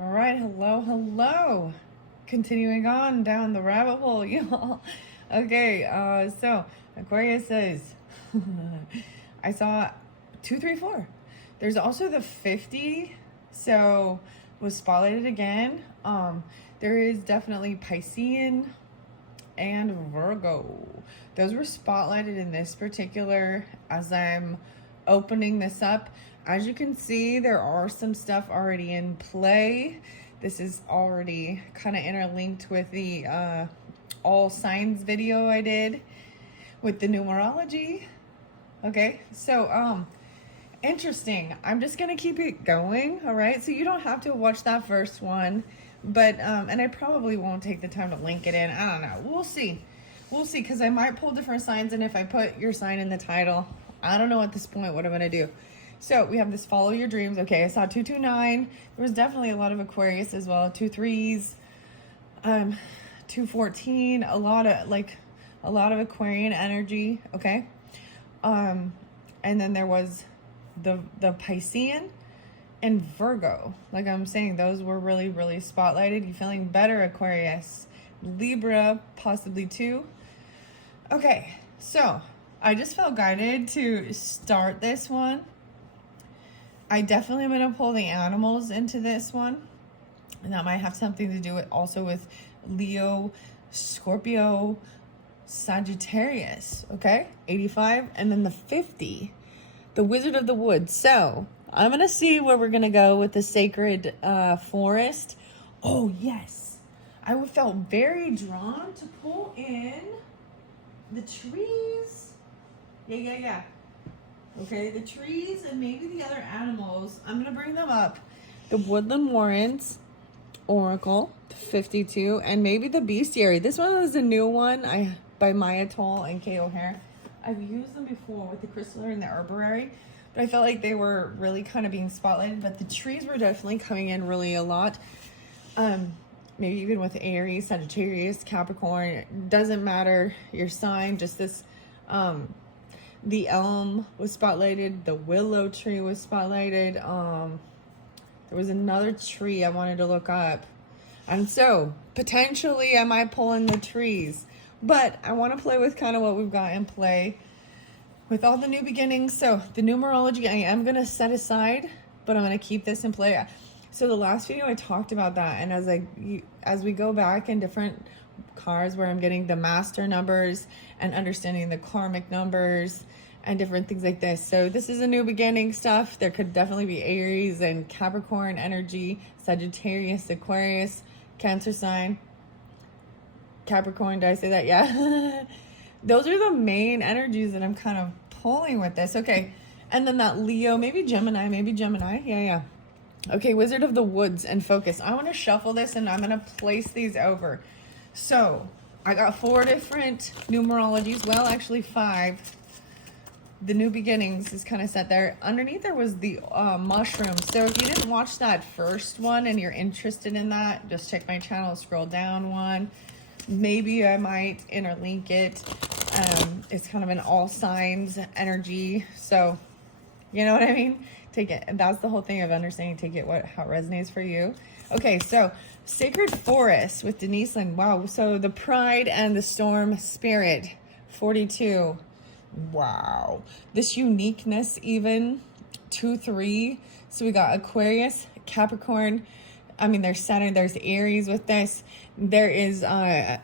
All right, hello. Continuing on down the rabbit hole, y'all. Okay, so Aquarius says, I saw 234. There's also the 50, so was spotlighted again. There is definitely Piscean and Virgo. Those were spotlighted in this particular as I'm opening this up. As you can see, there are some stuff already in play. This is already kind of interlinked with the all signs video I did with the numerology. Okay, so interesting. I'm just gonna keep it going. All right, so you don't have to watch that first one, but and I probably won't take the time to link it in. I don't know. We'll see because I might pull different signs, and if I put your sign in the title, I don't know at this point what I'm gonna do. So we have this follow your dreams. Okay, I saw 229. There was definitely a lot of Aquarius as well. 23s, 214. A lot of Aquarian energy. Okay, and then there was the Piscean and Virgo. Like I'm saying, those were really spotlighted. You feeling better, Aquarius? Libra, possibly too. Okay, so I just felt guided to start this one. I definitely am going to pull the animals into this one. And that might have something to do with also with Leo, Scorpio, Sagittarius. Okay? 85. And then the 50. The Wizard of the Woods. So I'm going to see where we're going to go with the Sacred Forest. Oh, yes. I felt very drawn to pull in the trees. Yeah. Okay, the trees and maybe the other animals. I'm going to bring them up. The Woodland Warrens, Oracle, 52, and maybe the Bestiary. This one is a new one by Maya Toll and Kay O'Hare. I've used them before with the Crystalline and the Herbarary, but I felt like they were really kind of being spotlighted, but the trees were definitely coming in really a lot. Maybe even with Aries, Sagittarius, Capricorn. It doesn't matter your sign, just this... the elm was spotlighted. The willow tree was spotlighted. There was another tree I wanted to look up. And so, potentially, I might pull in the trees. But I want to play with kind of what we've got in play with all the new beginnings. So, the numerology I am going to set aside, but I'm going to keep this in play. So, the last video I talked about that. And as we go back in different cards where I'm getting the master numbers and understanding the karmic numbers and different things like this. So this is a new beginning stuff. There could definitely be Aries and Capricorn energy, Sagittarius, Aquarius, Cancer sign, Capricorn. Did I say that? Yeah. Those are the main energies that I'm kind of pulling with this. Okay. And then that Leo, maybe Gemini. Yeah. Okay, Wizard of the Woods and Focus. I want to shuffle this and I'm going to place these over. So I got 4 different numerologies. Well, actually 5. The new beginnings is kind of set there. Underneath there was the mushrooms. So if you didn't watch that first one and you're interested in that, just check my channel, scroll down one. Maybe I might interlink it. It's kind of an all signs energy. So you know what I mean? Take it. That's the whole thing of understanding. Take it how it resonates for you. Okay, so Sacred Forest with Denise Lynn. Wow. So the Pride and the Storm Spirit, 42. Wow. This uniqueness even, 2-3. So we got Aquarius, Capricorn. I mean, there's Saturn, there's Aries with this. There is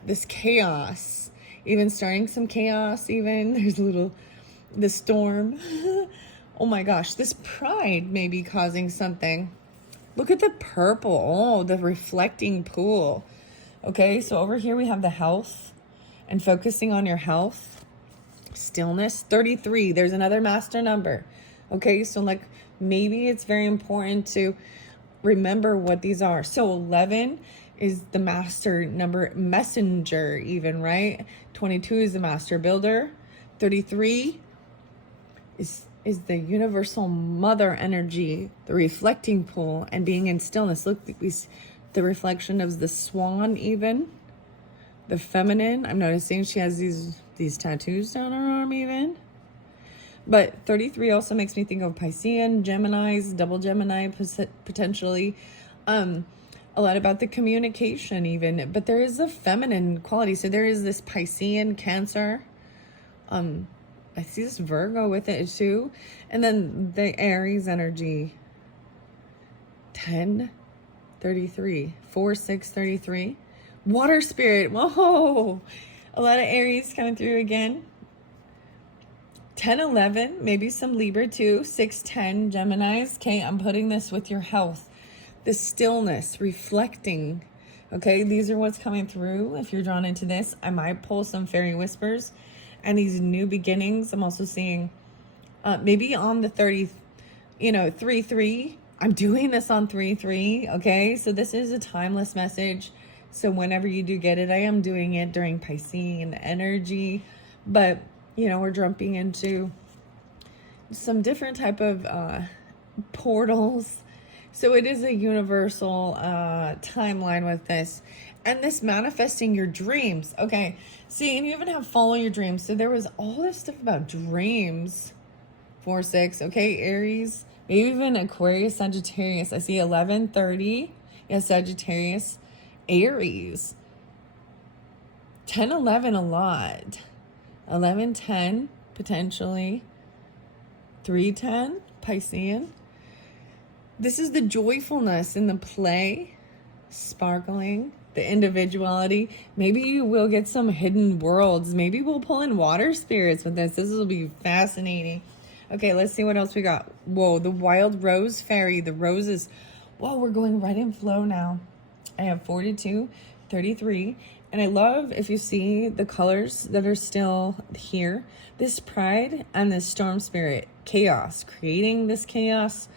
this chaos. Even starting some chaos even. There's the storm. Oh my gosh, this Pride may be causing something. Look at the purple. Oh, the reflecting pool. Okay, so over here we have the health and focusing on your health. Stillness, 33. There's another master number. Okay, so like maybe it's very important to remember what these are. So 11 is the master number, messenger even, right? 22 is the master builder. 33 is the universal mother energy, the reflecting pool, and being in stillness. Look, the reflection of the swan even. The feminine, I'm noticing she has these tattoos down her arm even. But 33 also makes me think of Piscean, Geminis, double Gemini potentially. a lot about the communication even, but there is a feminine quality. So there is this Piscean Cancer. I see this Virgo with it too. And then the Aries energy, 10, 33, 4, 6, 33. Water spirit, whoa, a lot of Aries coming through again. 10, 11, maybe some Libra too. 6, 10, Geminis. Okay, I'm putting this with your health. The stillness, reflecting. Okay, these are what's coming through. If you're drawn into this, I might pull some fairy whispers and these new beginnings. I'm also seeing maybe on the 30, 3, 3. I'm doing this on 3, 3. Okay, so this is a timeless message. So whenever you do get it, I am doing it during Piscean energy. But, we're jumping into some different type of portals. So it is a universal timeline with this. And this manifesting your dreams. Okay. See, and you even have follow your dreams. So there was all this stuff about dreams. 4, 6. Okay. Aries. Maybe even Aquarius, Sagittarius. I see 11, 30. Yeah, Sagittarius. Aries. 10, 11 a lot. 11, 10 potentially. 3, 10 Piscean. This is the joyfulness in the play, sparkling, the individuality. Maybe you will get some hidden worlds. Maybe we'll pull in water spirits with this. This will be fascinating. Okay, let's see what else we got. Whoa, the wild rose fairy, the roses. Whoa, we're going right in flow now. I have 42, 33. And I love, if you see the colors that are still here, this pride and this storm spirit, chaos, creating this chaos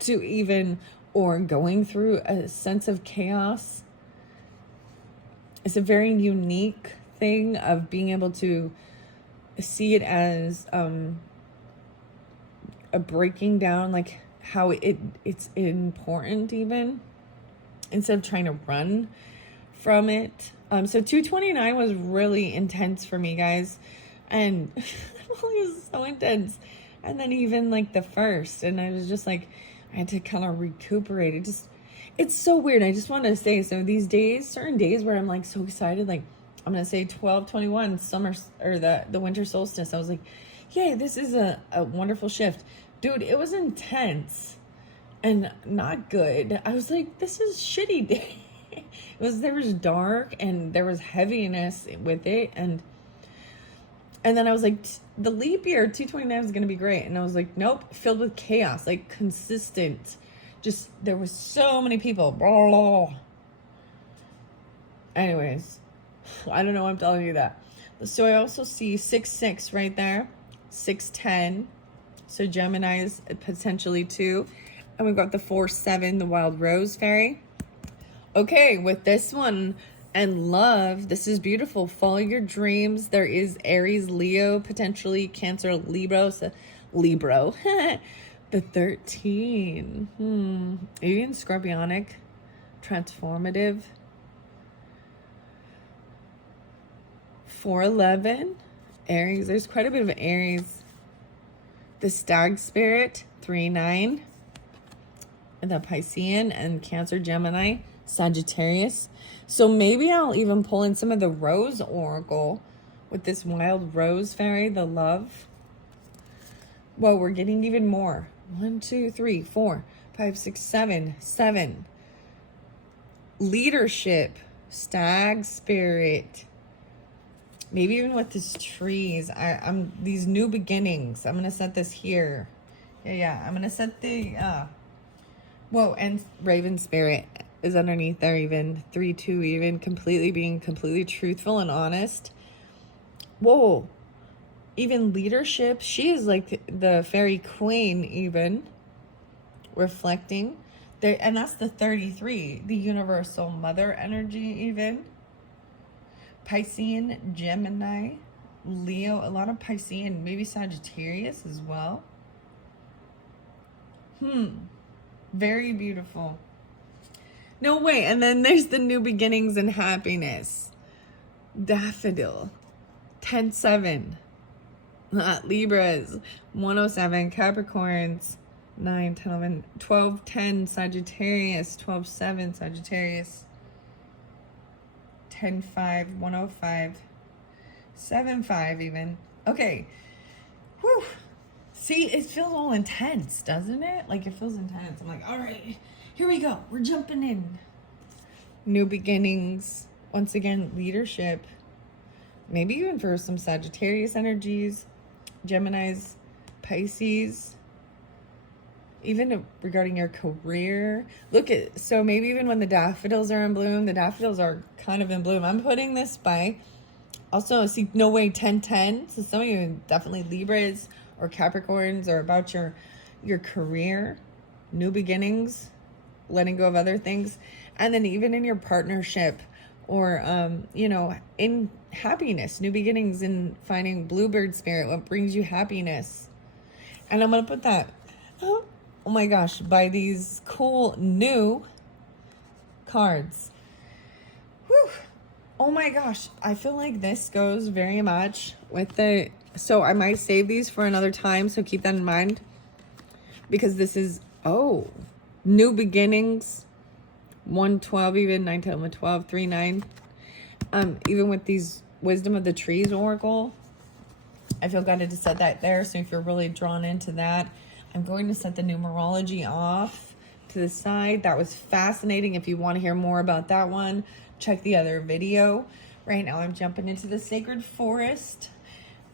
to even, or going through a sense of chaos. It's a very unique thing of being able to see it as a breaking down, like how it's important even, instead of trying to run from it. So 229 was really intense for me, guys. And it was so intense. And then even like the first, and I was just like, I had to kind of recuperate. It's so weird. I just want to say, so these days, certain days where I'm like so excited, like I'm going to say 12/21 summer, or the winter solstice. I was like, yay, this is a wonderful shift. Dude, it was intense and not good. I was like, this is shitty day. There was dark and there was heaviness with it. And then I was like, the leap year 229 is going to be great. And I was like, nope, filled with chaos, like consistent. Just, there was so many people. Blah, blah. Anyways, I don't know why I'm telling you that. So I also see 6/6 right there. 6/10. So Gemini is potentially 2. And we've got the 4/7, the wild rose fairy. Okay, with this one and love, this is beautiful. Follow your dreams. There is Aries, Leo, potentially Cancer, Libra. The 13. Even Scorpionic, transformative. 4/11, Aries. There's quite a bit of Aries. The stag spirit, 3/9. The Piscean and Cancer, Gemini, Sagittarius. So maybe I'll even pull in some of the Rose Oracle with this wild rose fairy, the love. Whoa, we're getting even more. 1, 2, 3, 4, 5, 6, 7. 7. Leadership, stag spirit. Maybe even with these trees. I'm these new beginnings. I'm gonna set this here. Yeah. I'm gonna set the whoa, and Raven spirit is underneath there even. 3/2 even, being completely truthful and honest. Whoa. Even leadership. She is like the fairy queen even. Reflecting. There, and that's the 33. The universal mother energy even. Piscean, Gemini, Leo. A lot of Piscean. Maybe Sagittarius as well. Very beautiful. No way. And then there's the new beginnings and happiness. Daffodil. 10/7. Libras. 107. Capricorns. 9, 10, 11, 12, 10 Sagittarius, 12, 7 Sagittarius, 10, 5, 105, 7, 5 even. Okay. Whew. See, it feels all intense, doesn't it? Like, it feels intense. I'm like, all right, here we go. We're jumping in. New beginnings. Once again, leadership. Maybe even for some Sagittarius energies, Geminis, Pisces. Even regarding your career. Look at, so maybe even when the daffodils are in bloom, the daffodils are kind of in bloom. I'm putting this by, also, see, no way, 10-10. So some of you definitely Libras or Capricorns, or about your career, new beginnings, letting go of other things. And then even in your partnership, or, you know, in happiness, new beginnings, in finding bluebird spirit, what brings you happiness. And I'm going to put that, oh my gosh, by these cool new cards. Whew. Oh my gosh, I feel like this goes very much with the, so I might save these for another time, so keep that in mind, because this is, oh, new beginnings, 112 even, 9, 10, 11, 12, 3, 9. Even with these wisdom of the trees oracle, I feel guided to set that there. So if you're really drawn into that, I'm going to set the numerology off to the side. That was fascinating. If you want to hear more about that one, check the other video. Right now I'm jumping into the sacred forest,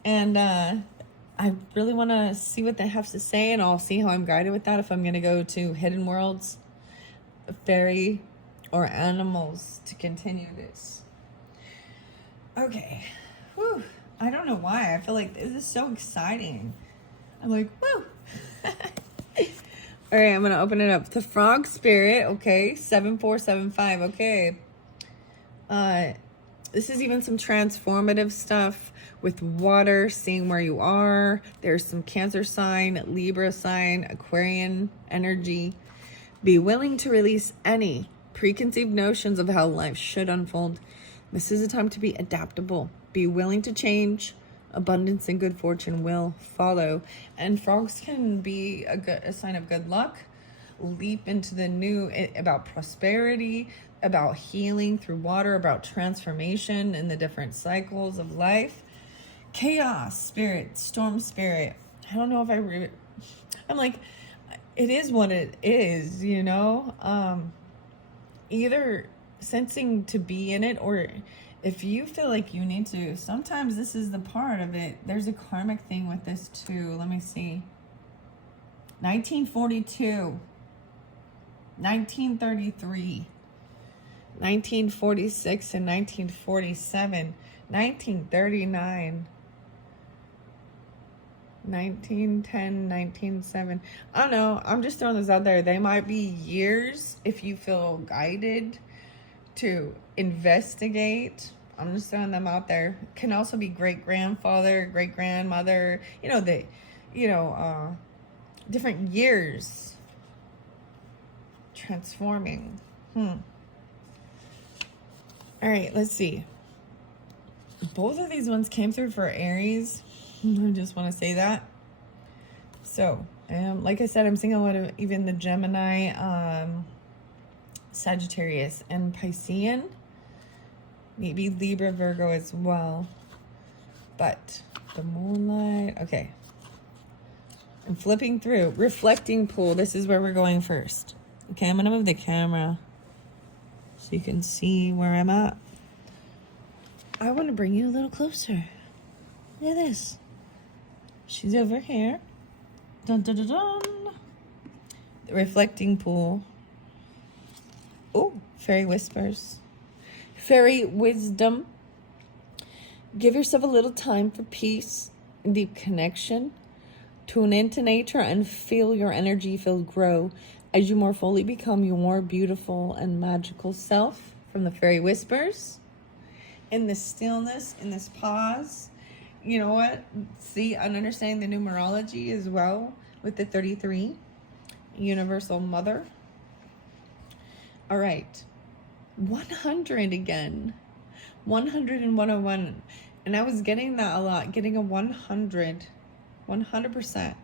and I really want to see what they have to say, and I'll see how I'm guided with that, if I'm going to go to hidden worlds, fairy, or animals to continue this. Okay. Whew. I don't know why. I feel like this is so exciting. I'm like, woo. All right, I'm going to open it up. The frog spirit, okay. 7475, okay. This is even some transformative stuff with water, seeing where you are. There's some Cancer sign, Libra sign, Aquarian energy. Be willing to release any preconceived notions of how life should unfold. This is a time to be adaptable. Be willing to change. Abundance and good fortune will follow. And frogs can be a sign of good luck. Leap into the new, about prosperity, about healing through water, about transformation in the different cycles of life. Chaos spirit, storm spirit. I don't know if I'm like, it is what it is, you know? Either sensing to be in it, or if you feel like you need to, sometimes this is the part of it. There's a karmic thing with this too. Let me see. 1942, 1933, 1946 and 1947, 1939, 1910, 1907. I don't know. I'm just throwing this out there. They might be years if you feel guided to investigate. I'm just throwing them out there. Can also be great-grandfather, great-grandmother, different years transforming. All right, let's see. Both of these ones came through for Aries. I just want to say that. So, like I said, I'm seeing a lot of even the Gemini, Sagittarius, and Piscean. Maybe Libra, Virgo as well. But the moonlight, okay. I'm flipping through. Reflecting pool, this is where we're going first. Okay, I'm going to move the camera so you can see where I'm at. I want to bring you a little closer. Look at this. She's over here. Dun, dun, dun, dun. The reflecting pool. Oh, fairy whispers. Fairy wisdom. Give yourself a little time for peace and deep connection. Tune into nature and feel your energy field grow as you more fully become your beautiful and magical self. From the fairy whispers. In this stillness, in this pause. You know what? See, I'm understanding the numerology as well with the 33. Universal Mother. All right. 100 again. 100 and 101. And I was getting that a lot. Getting a 100. 100%.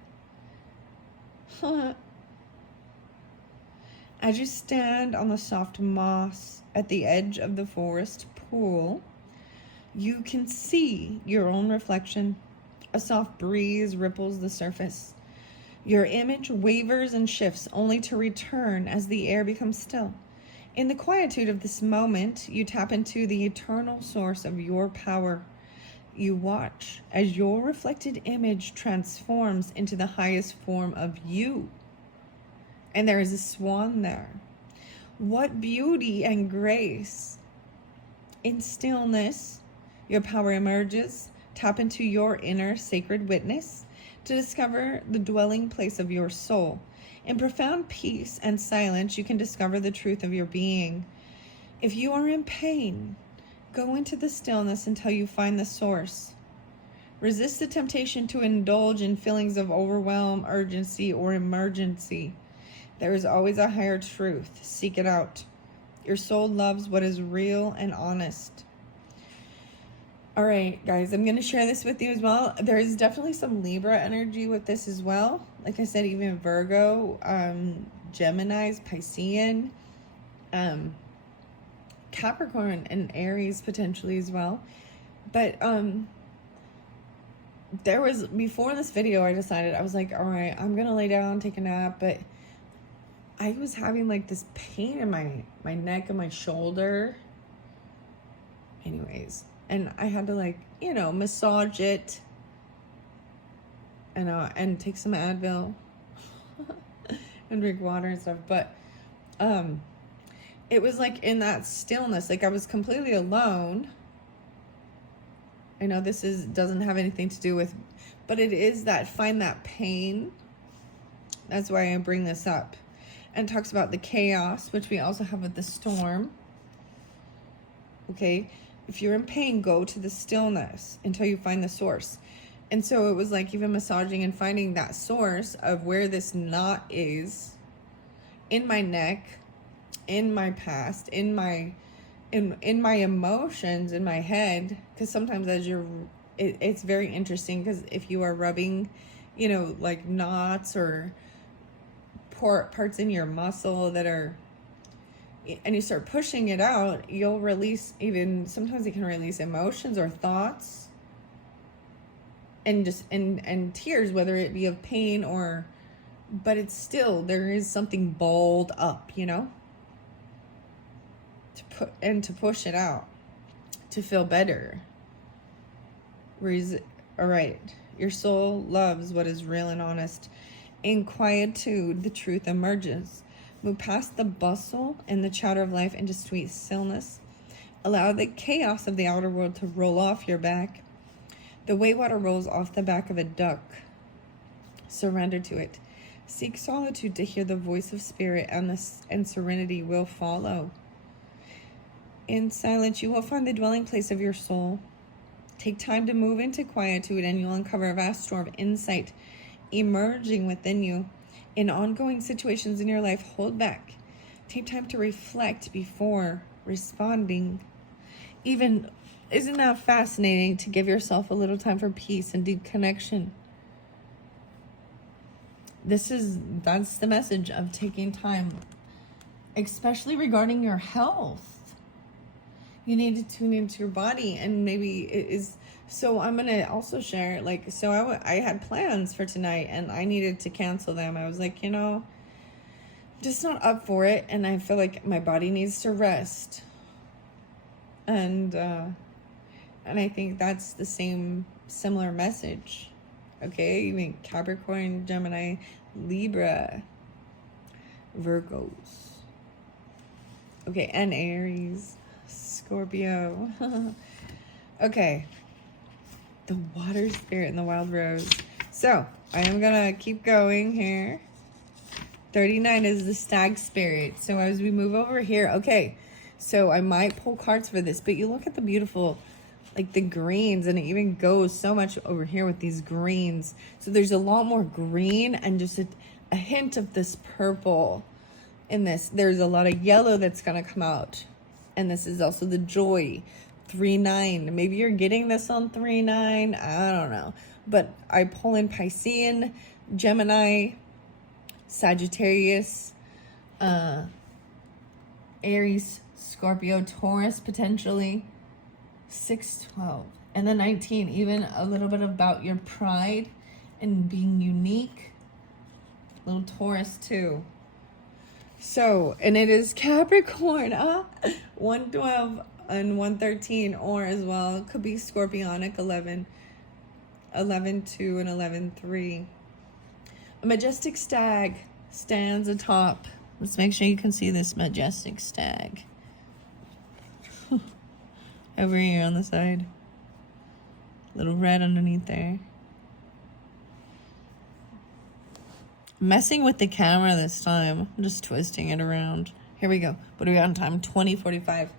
As you stand on the soft moss at the edge of the forest pool, you can see your own reflection. A soft breeze ripples the surface. Your image wavers and shifts, only to return as the air becomes still. In the quietude of this moment, you tap into the eternal source of your power. You watch as your reflected image transforms into the highest form of you. And there is a swan there. What beauty and grace! In stillness, your power emerges. Tap into your inner sacred witness to discover the dwelling place of your soul. In profound peace and silence, you can discover the truth of your being. If you are in pain, go into the stillness until you find the source. Resist the temptation to indulge in feelings of overwhelm, urgency, or emergency. There is always a higher truth. Seek it out. Your soul loves what is real and honest. All right, guys, I'm going to share this with you as well. There is definitely some Libra energy with this as well. Like I said, even Virgo, Gemini's, Piscean, Capricorn, and Aries potentially as well. But there was, before this video, I decided, I was like, all right, I'm going to lay down, take a nap. But I was having like this pain in my neck and my shoulder. Anyways. And I had to like, massage it and take some Advil and drink water and stuff. But it was like in that stillness, like I was completely alone. I know this doesn't have anything to do with, but it is that, find that pain. That's why I bring this up. And it talks about the chaos, which we also have with the storm. Okay. If you're in pain, go to the stillness until you find the source. And so it was like even massaging and finding that source of where this knot is in my neck, in my past, in my emotions, in my head. Because sometimes as it's very interesting, because if you are rubbing, like knots or parts in your muscle that are, and you start pushing it out, you'll release, even sometimes it can release emotions or thoughts and just and tears, whether it be of pain or, but it's still, there is something balled up, to push it out, to feel better. All right, your soul loves what is real and honest. In quietude, the truth emerges. Move past the bustle and the chatter of life into sweet stillness. Allow the chaos of the outer world to roll off your back. The way water rolls off the back of a duck. Surrender to it. Seek solitude to hear the voice of spirit, and serenity will follow. In silence, you will find the dwelling place of your soul. Take time to move into quietude, and you'll uncover a vast store of insight emerging within you. In ongoing situations in your life, hold back. Take time to reflect before responding. Even, isn't that fascinating, to give yourself a little time for peace and deep connection? That's the message of taking time, especially regarding your health. You need to tune into your body, and maybe it is. So I'm going to also share, I had plans for tonight and I needed to cancel them. I was like, just not up for it. And I feel like my body needs to rest. And I think that's the similar message. Okay. Even Capricorn, Gemini, Libra, Virgos. Okay. And Aries, Scorpio. Okay. The water spirit and the wild rose. So I am gonna keep going here. 39 is the stag spirit. So as we move over here, okay, so I might pull cards for this, but you look at the beautiful, like the greens, and it even goes so much over here with these greens. So there's a lot more green and just a hint of this purple in this. There's a lot of yellow that's gonna come out, and this is also the joy. 3-9. Maybe you're getting this on 3-9. I don't know. But I pull in Piscean, Gemini, Sagittarius, Aries, Scorpio, Taurus, potentially 6-12. And then 19, even a little bit about your pride and being unique. Little Taurus too. So, and it is Capricorn, 112 and 113, or as well, it could be Scorpionic 11, 11-2 and 11-3. A majestic stag stands atop. Let's make sure you can see this majestic stag. Over here on the side. Little red underneath there. Messing with the camera this time. I'm just twisting it around. Here we go. What are we on time? 20:45.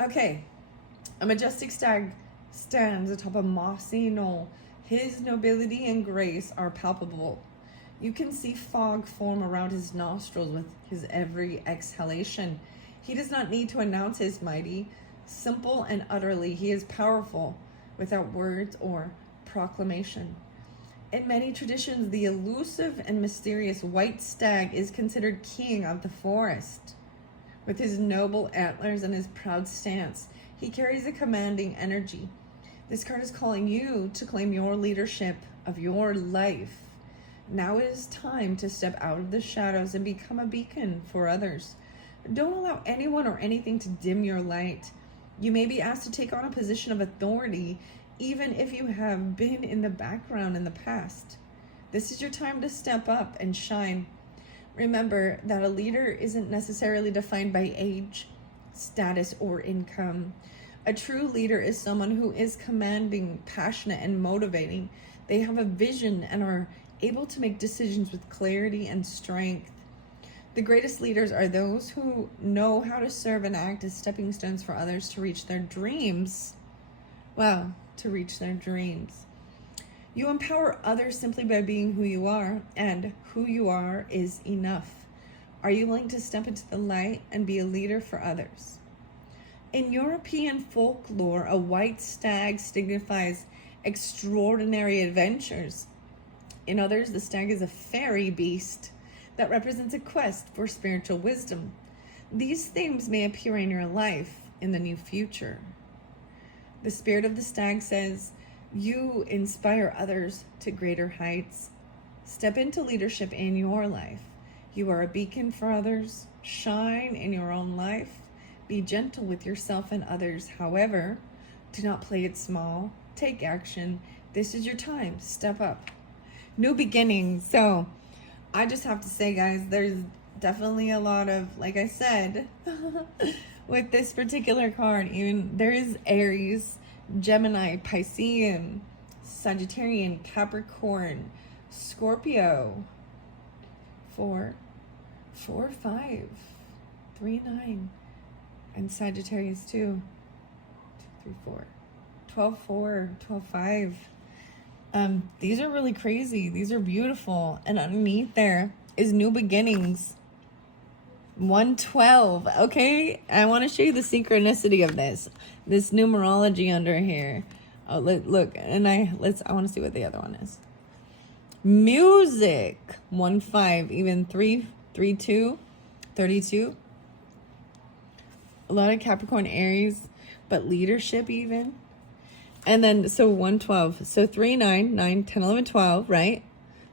Okay. A majestic stag stands atop a mossy knoll. His nobility and grace are palpable. You can see fog form around his nostrils with his every exhalation. He does not need to announce his mighty. Simple and utterly, he is powerful without words or proclamation. In many traditions, the elusive and mysterious white stag is considered king of the forest. With his noble antlers and his proud stance, he carries a commanding energy. This card is calling you to claim your leadership of your life. Now it is time to step out of the shadows and become a beacon for others. Don't allow anyone or anything to dim your light. You may be asked to take on a position of authority, even if you have been in the background in the past. This is your time to step up and shine. Remember that a leader isn't necessarily defined by age, status, or income. A true leader is someone who is commanding, passionate, and motivating. They have a vision and are able to make decisions with clarity and strength. The greatest leaders are those who know how to serve and act as stepping stones for others to reach their dreams. Wow, to reach their dreams. You empower others simply by being who you are, and who you are is enough. Are you willing to step into the light and be a leader for others? In European folklore, a white stag signifies extraordinary adventures. In others, the stag is a fairy beast that represents a quest for spiritual wisdom. These themes may appear in your life in the new future. The spirit of the stag says, you inspire others to greater heights. Step into leadership in your life. You are a beacon for others. Shine in your own life. Be gentle with yourself and others. However, do not play it small. Take action. This is your time. Step up. New beginnings. So I just have to say, guys, there's definitely a lot of, like I said, with this particular card, even there is Aries, Gemini, Piscean, Sagittarian, Capricorn, Scorpio, 4, 5, 3, 9, and Sagittarius too, 2, 3, 4, 12, 4, 12, 5. These are really crazy. These are beautiful. And underneath there is new beginnings. 112. Okay. I want to show you the synchronicity of this numerology under here. Oh, look. And I want to see what the other one is. Music. 1-5. Even 3-2. 32. A lot of Capricorn, Aries, but leadership even. And then, so 112. So 3, 9, 9, 10, 11, 12, right?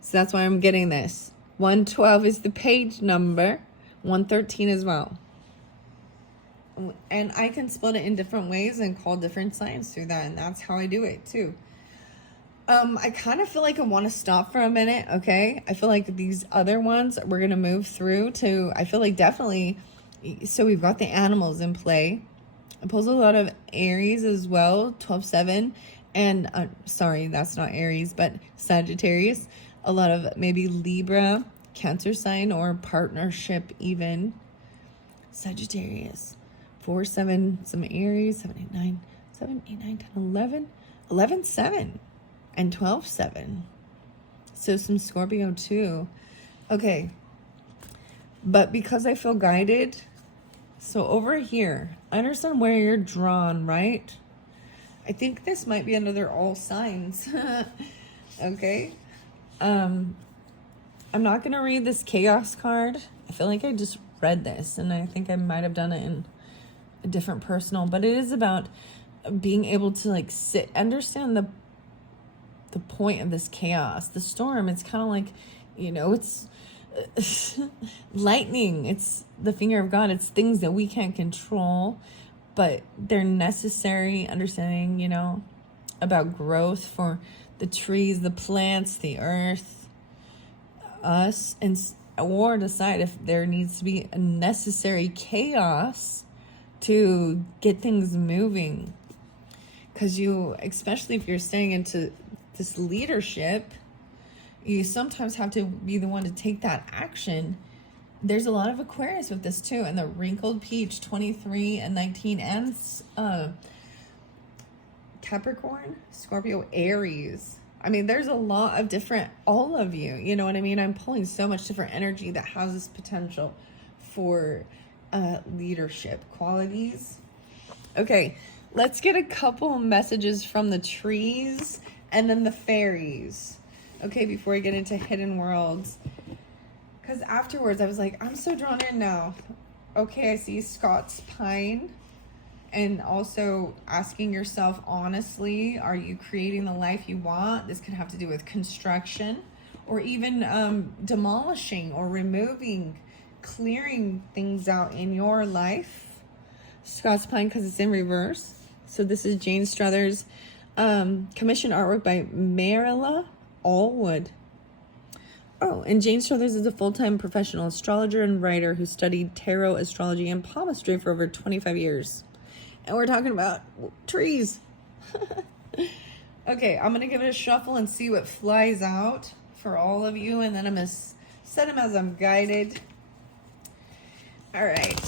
So that's why I'm getting this. 112 is the page number. 113 as well. And I can split it in different ways and call different signs through that. And that's how I do it too. I kind of feel like I want to stop for a minute, okay? I feel like these other ones we're going to move through to, I feel like definitely, so we've got the animals in play. It pulls a lot of Aries as well, 12-7, and sorry, that's not Aries, but Sagittarius. A lot of maybe Libra, Cancer sign, or partnership even. Sagittarius, 4-7, some Aries, 7-8-9, 7-8-9, 10-11, 11-7, and 12-7. So some Scorpio too. Okay, but because I feel guided. So over here, I understand where you're drawn, right? I think this might be another all signs. Okay. I'm not going to read this chaos card. I feel like I just read this, and I think I might have done it in a different personal, but it is about being able to like understand the point of this chaos, the storm. It's kind of like, it's lightning. It's the finger of God. It's things that we can't control, but they're necessary. Understanding, about growth for the trees, the plants, the earth, us, or decide if there needs to be a necessary chaos to get things moving. Because especially if you're staying into this leadership, you sometimes have to be the one to take that action. There's a lot of Aquarius with this too, and the wrinkled peach 23 and 19, and Capricorn, Scorpio, Aries. I mean, there's a lot of different, all of you, you know what I mean? I'm pulling so much different energy that has this potential for leadership qualities. Okay, let's get a couple messages from the trees and then the fairies. Okay, before I get into hidden worlds. Because afterwards I was like, I'm so drawn in now. Okay, I see Scots pine. And also asking yourself honestly, are you creating the life you want? This could have to do with construction, or even demolishing or removing, clearing things out in your life. Scots pine because it's in reverse. So this is Jane Struthers, commissioned artwork by Marilla Allwood. Oh, and Jane Struthers is a full-time professional astrologer and writer who studied tarot, astrology, and palmistry for over 25 years. And we're talking about trees. Okay, I'm going to give it a shuffle and see what flies out for all of you. And then I'm going to set them as I'm guided. All right.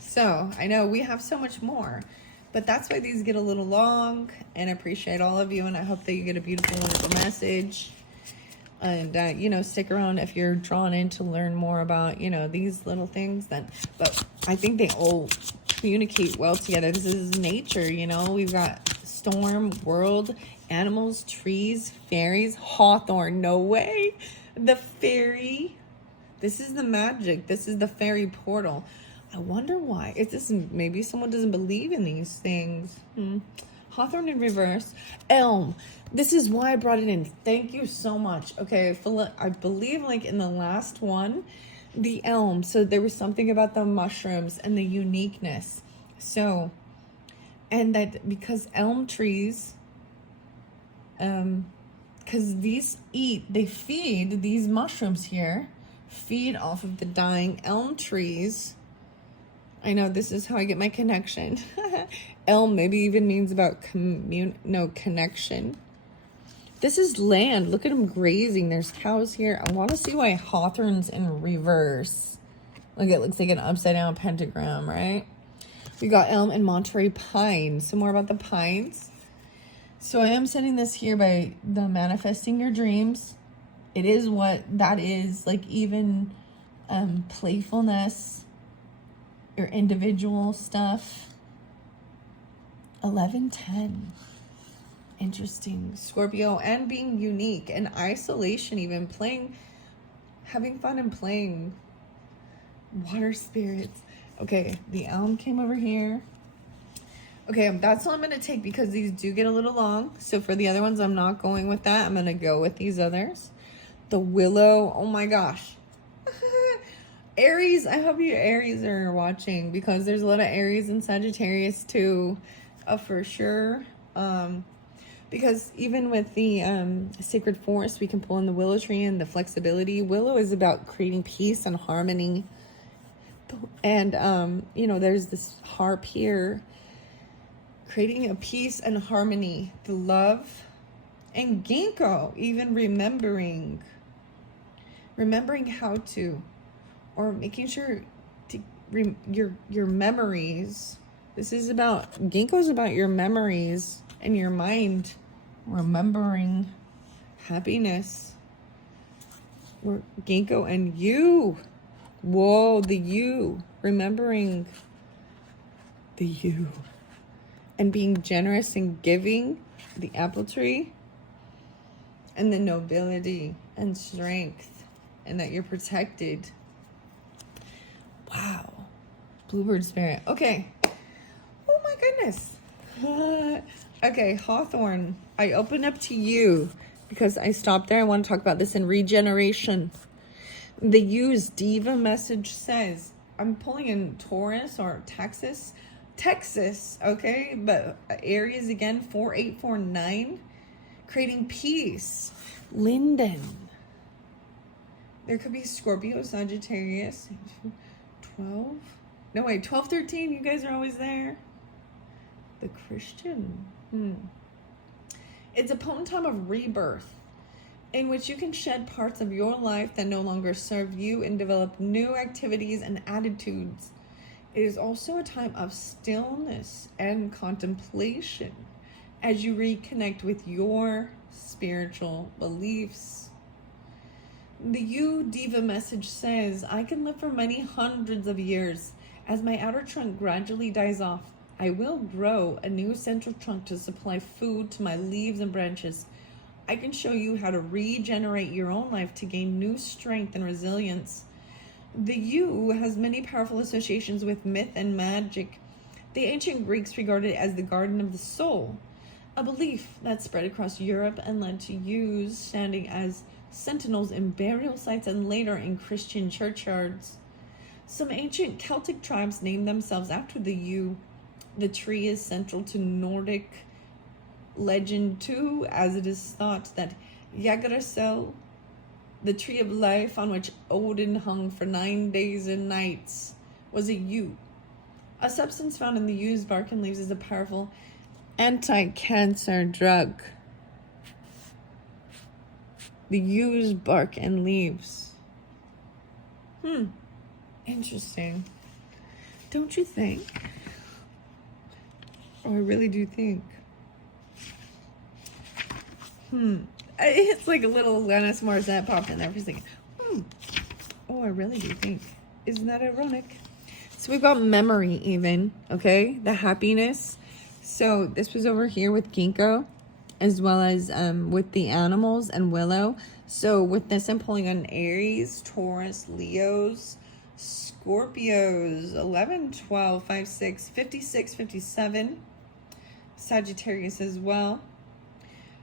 So, I know we have so much more. But that's why these get a little long. And I appreciate all of you. And I hope that you get a beautiful, wonderful message. And, stick around if you're drawn in to learn more about, these little things. But I think they all communicate well together. This is nature, we've got storm, world, animals, trees, fairies, hawthorn. No way. The fairy. This is the magic. This is the fairy portal. I wonder why. Is this maybe someone doesn't believe in these things? Hawthorn in reverse. Elm. This is why I brought it in. Thank you so much. Okay, I believe like in the last one, the elm. So there was something about the mushrooms and the uniqueness. So, and that because elm trees, because they feed, these mushrooms here, feed off of the dying elm trees. I know this is how I get my connection. Elm maybe even means about connection. This is land. Look at them grazing. There's cows here. I want to see why hawthorn's in reverse. Look, it looks like an upside down pentagram, right? We got elm and Monterey pine. Some more about the pines. So I am setting this here by the manifesting your dreams. It is what that is, like even playfulness, your individual stuff. 11:10. Interesting. Scorpio, and being unique and isolation, even having fun and playing. Water spirits. Okay, the elm came over here. Okay, that's all I'm going to take because these do get a little long. So for the other ones, I'm not going with that. I'm going to go with these others. The willow. Oh my gosh. Aries. I hope you Aries are watching because there's a lot of Aries and Sagittarius too. For sure. Because even with the sacred forest, we can pull in the willow tree and the flexibility. Willow is about creating peace and harmony. And, there's this harp here. Creating a peace and harmony. The love. And ginkgo, even remembering how to. Or making sure to your memories. This is ginkgo is about your memories and your mind. Remembering happiness. Ginkgo and you. Whoa, the you. Remembering the you. And being generous and giving. The apple tree. And the nobility and strength. and that you're protected. Wow. Bluebird spirit. Okay. Oh my goodness. Okay, Hawthorne. I open up to you because I stopped there. I want to talk about this in regeneration. The Use Diva message says, I'm pulling in Taurus or Texas, okay? But Aries again, 4849, creating peace. Linden. There could be Scorpio, Sagittarius, 12. No, wait, 12, 13, you guys are always there. The Christian. It's a potent time of rebirth in which you can shed parts of your life that no longer serve you and develop new activities and attitudes. It is also a time of stillness and contemplation as you reconnect with your spiritual beliefs. The You Diva message says, I can live for many hundreds of years. As my outer trunk gradually dies off, I will grow a new central trunk to supply food to my leaves and branches. I can show you how to regenerate your own life to gain new strength and resilience. The You has many powerful associations with myth and magic. The ancient Greeks regarded it as the garden of the soul, a belief that spread across Europe and led to Yous standing as sentinels in burial sites and later in Christian churchyards. Some ancient Celtic tribes named themselves after the yew. The tree is central to Nordic legend too, as it is thought that Yggdrasil, the tree of life on which Odin hung for 9 days and nights, was a yew. A substance found in the yew's bark and leaves is a powerful anti-cancer drug. The yew's bark and leaves. Interesting. Don't you think? Oh, I really do think. It's like a little Alanis Morissette popped in there for a second. Oh, I really do think. Isn't that ironic? So we've got memory even, okay? The happiness. So this was over here with Ginkgo, as well as with the animals and Willow. So with this, I'm pulling on Aries, Taurus, Leos, Scorpios, 11, 12, 5, 6, 56, 57, Sagittarius as well.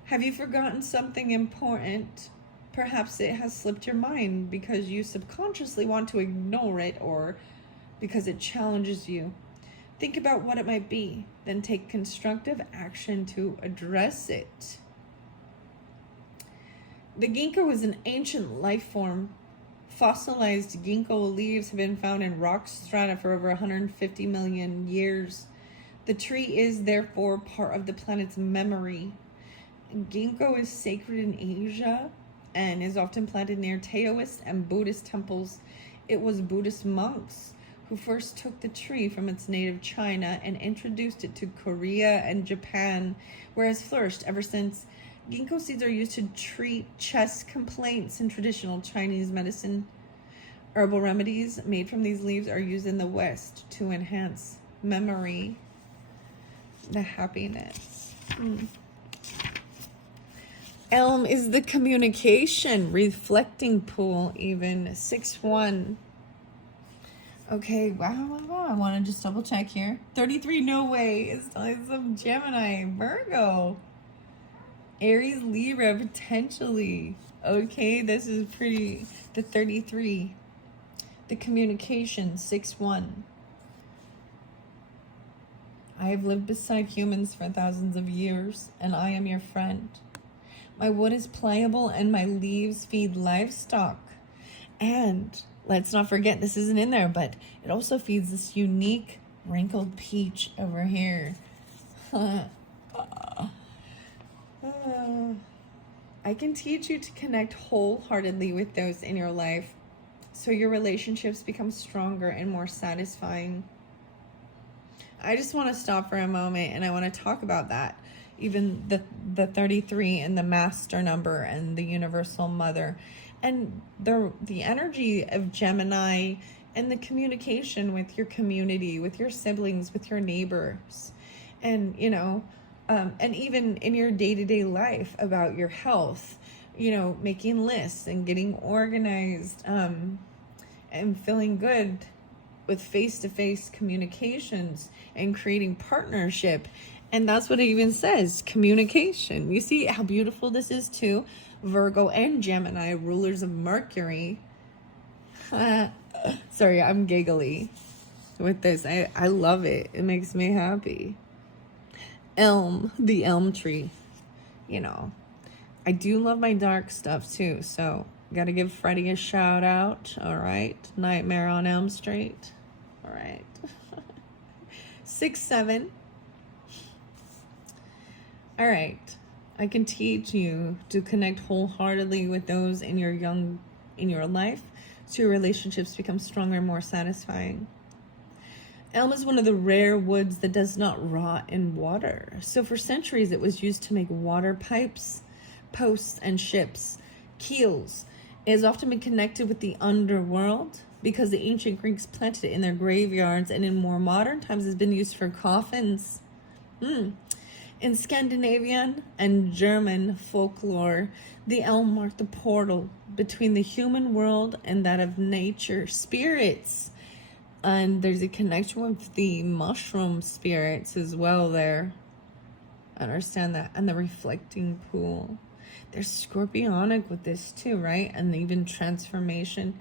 Have you forgotten something important? Perhaps it has slipped your mind because you subconsciously want to ignore it or because it challenges you. Think about what it might be, then take constructive action to address it. The ginkgo is an ancient life form. Fossilized ginkgo leaves have been found in rock strata for over 150 million years. The tree is therefore part of the planet's memory. Ginkgo is sacred in Asia and is often planted near Taoist and Buddhist temples. It was Buddhist monks who first took the tree from its native China and introduced it to Korea and Japan, where it has flourished ever since. Ginkgo seeds are used to treat chest complaints in traditional Chinese medicine. Herbal remedies made from these leaves are used in the West to enhance memory, the happiness. Elm is the communication, reflecting pool, even 6-1. Okay, wow. I want to just double check here. 33, no way. It's some Gemini, Virgo, Aries, Libra, potentially. Okay, this is pretty. The 33. The communication, 6-1. I have lived beside humans for thousands of years, and I am your friend. My wood is pliable, and my leaves feed livestock. And let's not forget, this isn't in there, but it also feeds this unique wrinkled peach over here. I can teach you to connect wholeheartedly with those in your life so your relationships become stronger and more satisfying. I just want to stop for a moment and I want to talk about that. Even the 33 and the master number and the universal mother and the energy of Gemini and the communication with your community, with your siblings, with your neighbors, and and even in your day-to-day life about your health, making lists and getting organized, and feeling good with face-to-face communications and creating partnership. And that's what it even says, communication. You see how beautiful this is too? Virgo and Gemini, rulers of Mercury. Sorry, I'm giggly with this. I love it. It makes me happy. The elm tree. I do love my dark stuff too, so gotta give Freddie a shout out. All right, Nightmare on Elm Street. All right. 6-7. All right, I can teach you to connect wholeheartedly with those in your life, so your relationships become stronger and more satisfying. Elm is one of the rare woods that does not rot in water. So for centuries, it was used to make water pipes, posts, and ships. Keels. It has often been connected with the underworld because the ancient Greeks planted it in their graveyards, and in more modern times has been used for coffins. In Scandinavian and German folklore, the elm marked the portal between the human world and that of nature spirits. And there's a connection with the mushroom spirits as well there. I understand that. And the reflecting pool. There's scorpionic with this too, right? And even transformation.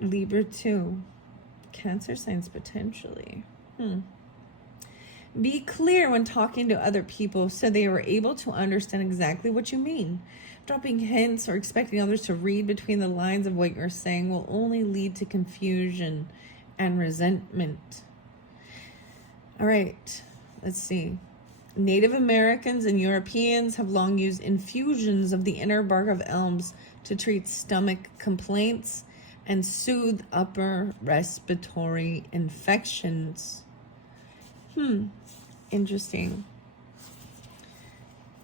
Libra too. Cancer signs potentially. Be clear when talking to other people so they are able to understand exactly what you mean. Dropping hints or expecting others to read between the lines of what you're saying will only lead to confusion and resentment. All right, let's see. Native Americans and Europeans have long used infusions of the inner bark of elms to treat stomach complaints and soothe upper respiratory infections. Interesting.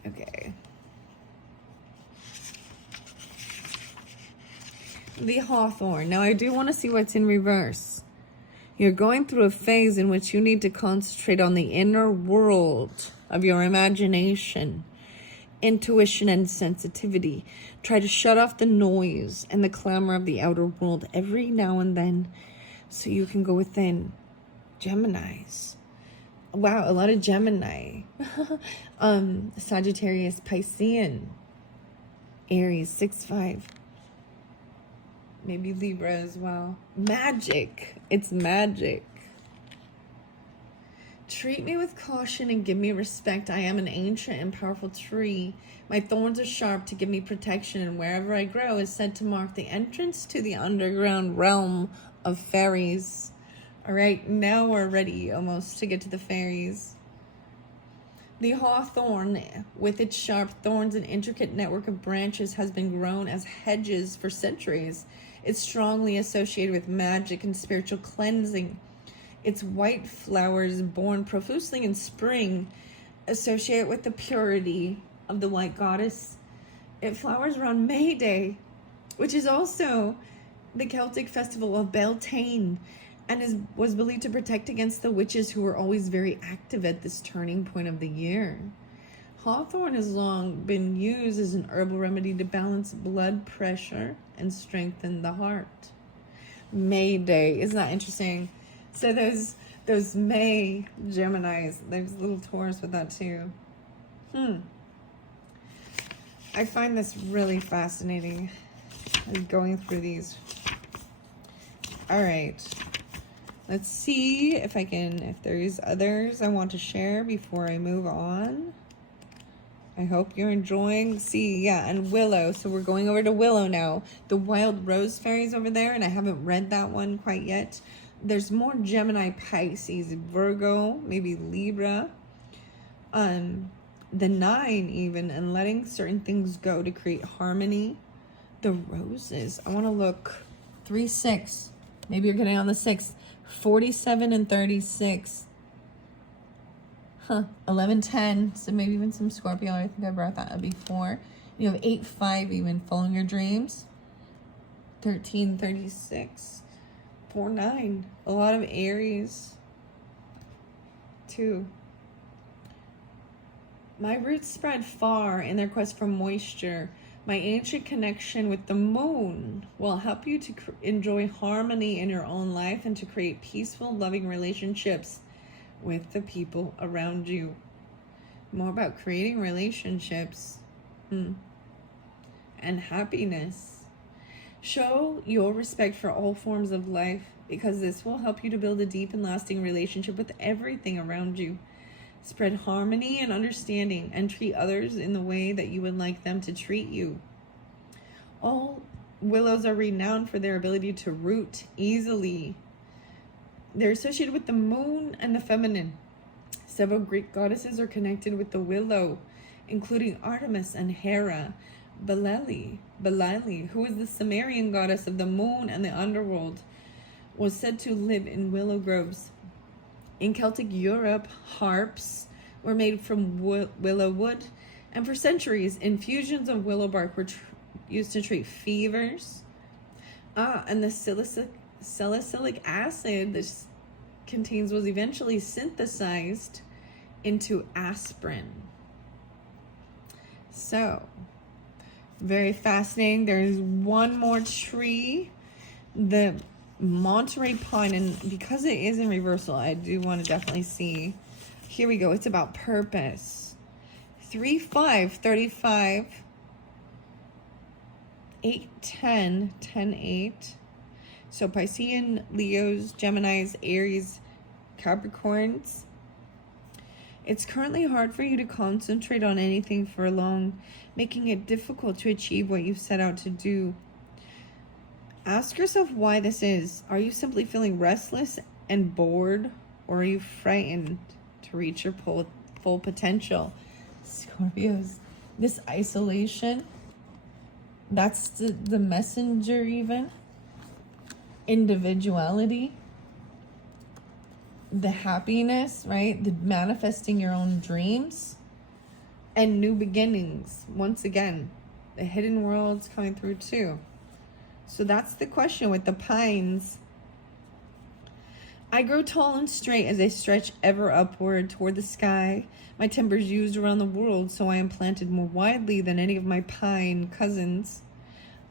Okay. The hawthorn. Now I do want to see what's in reverse. You're going through a phase in which you need to concentrate on the inner world of your imagination, intuition, and sensitivity. Try to shut off the noise and the clamor of the outer world every now and then so you can go within. Geminis. Wow, a lot of Gemini. Sagittarius, Piscean. Aries, 6-5. Maybe Libra as well. Magic. It's magic. Treat me with caution and give me respect. I am an ancient and powerful tree. My thorns are sharp to give me protection, and wherever I grow is said to mark the entrance to the underground realm of fairies. All right, now we're ready almost to get to the fairies. The hawthorn, with its sharp thorns and intricate network of branches, has been grown as hedges for centuries. It's strongly associated with magic and spiritual cleansing. Its white flowers, born profusely in spring, associate with the purity of the white goddess. It flowers around May Day, which is also the Celtic festival of Beltane, and was believed to protect against the witches who were always very active at this turning point of the year. Hawthorn has long been used as an herbal remedy to balance blood pressure and strengthen the heart. May Day, isn't that interesting? So those May Geminis, there's little Taurus with that too. I find this really fascinating, going through these. All right. Let's see if there's others I want to share before I move on. I hope you're enjoying. And Willow. So we're going over to Willow now. The Wild Rose Fairies over there, and I haven't read that one quite yet. There's more Gemini, Pisces, Virgo, maybe Libra. The 9 even, and letting certain things go to create harmony. The roses. I want to look. 3-6. Maybe you're getting on the 6th. 47 and 36. 11-10. So maybe even some Scorpio. I think I brought that up before. You have 8-5 even. Following your dreams. 13-36. 4-9. A lot of Aries. 2. My roots spread far in their quest for moisture. My ancient connection with the moon will help you to enjoy harmony in your own life and to create peaceful, loving relationships with the people around you. More about creating relationships and happiness. Show your respect for all forms of life, because this will help you to build a deep and lasting relationship with everything around you. Spread harmony and understanding and treat others in the way that you would like them to treat you. All willows are renowned for their ability to root easily. They're associated with the moon and the feminine. Several Greek goddesses are connected with the willow, including Artemis and Hera. Belial, who is the Sumerian goddess of the moon and the underworld, was said to live in willow groves. In Celtic Europe, harps were made from willow wood, and for centuries, infusions of willow bark were used to treat fevers. And the salicylic acid this contains was eventually synthesized into aspirin. So, very fascinating. There's one more tree, the Monterey pine, and because it is in reversal, I do want to definitely see. Here we go. It's about purpose. 3-5, 35, 8-10, 10-8. So Piscean, Leos, Geminis, Aries, Capricorns. It's currently hard for you to concentrate on anything for long, making it difficult to achieve what you've set out to do. Ask yourself why this is. Are you simply feeling restless and bored, or are you frightened to reach your full potential? Scorpios, this isolation, that's the messenger even. Individuality, the happiness, right? The manifesting your own dreams and new beginnings. Once again, the hidden world's coming through too. So that's the question with the pines. I grow tall and straight as I stretch ever upward toward the sky. My timber is used around the world, so I am planted more widely than any of my pine cousins.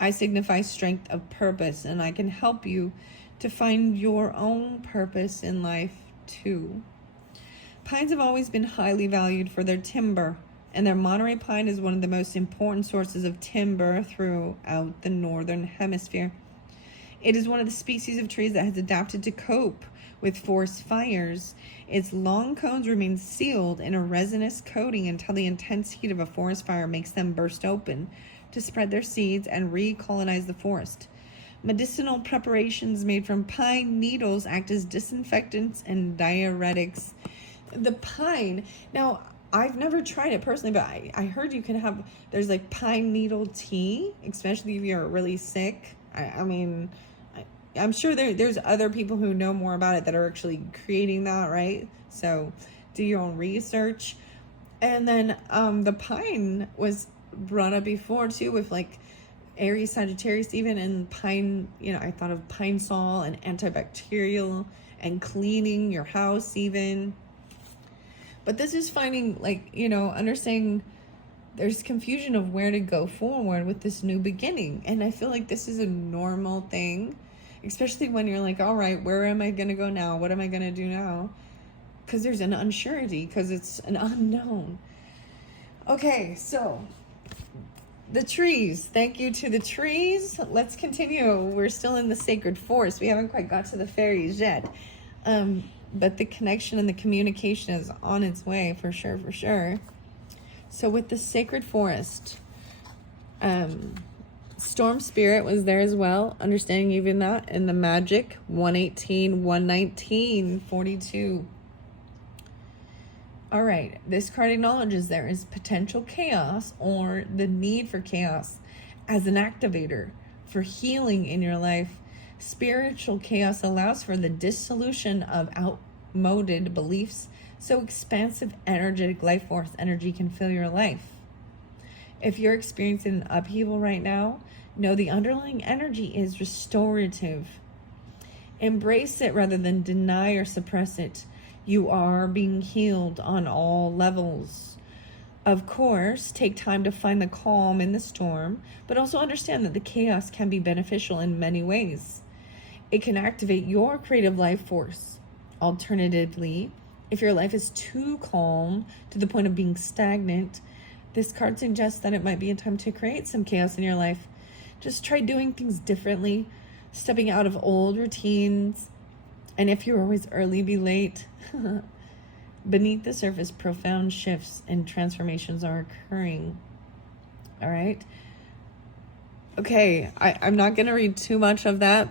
I signify strength of purpose, and I can help you to find your own purpose in life too. Pines have always been highly valued for their timber, and their Monterey pine is one of the most important sources of timber throughout the northern hemisphere. It is one of the species of trees that has adapted to cope with forest fires. Its long cones remain sealed in a resinous coating until the intense heat of a forest fire makes them burst open to spread their seeds and recolonize the forest. Medicinal preparations made from pine needles act as disinfectants and diuretics. The pine, now I've never tried it personally, but I heard you can have, there's like pine needle tea, especially if you're really sick. I'm sure there's other people who know more about it that are actually creating that, right? So do your own research. And then the pine was brought up before too, with like Aries, Sagittarius even, and pine, I thought of pine sol and antibacterial and cleaning your house even. But this is finding, understanding there's confusion of where to go forward with this new beginning. And I feel like this is a normal thing, especially when you're like, all right, where am I going to go now? What am I going to do now? Because there's an unsurety, because it's an unknown. Okay, so the trees. Thank you to the trees. Let's continue. We're still in the sacred forest. We haven't quite got to the fairies yet. But the connection and the communication is on its way for sure. So with the sacred forest, Storm Spirit was there as well, understanding even that, and the magic, 118, 119, 42. All right, this card acknowledges there is potential chaos or the need for chaos as an activator for healing in your life. Spiritual chaos allows for the dissolution of outmoded beliefs, so expansive, energetic life force energy can fill your life. If you're experiencing an upheaval right now, know the underlying energy is restorative. Embrace it rather than deny or suppress it. You are being healed on all levels. Of course, take time to find the calm in the storm, but also understand that the chaos can be beneficial in many ways. It can activate your creative life force. Alternatively, if your life is too calm to the point of being stagnant, this card suggests that it might be a time to create some chaos in your life. Just try doing things differently, stepping out of old routines, and if you're always early, be late. Beneath the surface, profound shifts and transformations are occurring. All right? Okay, I'm not going to read too much of that,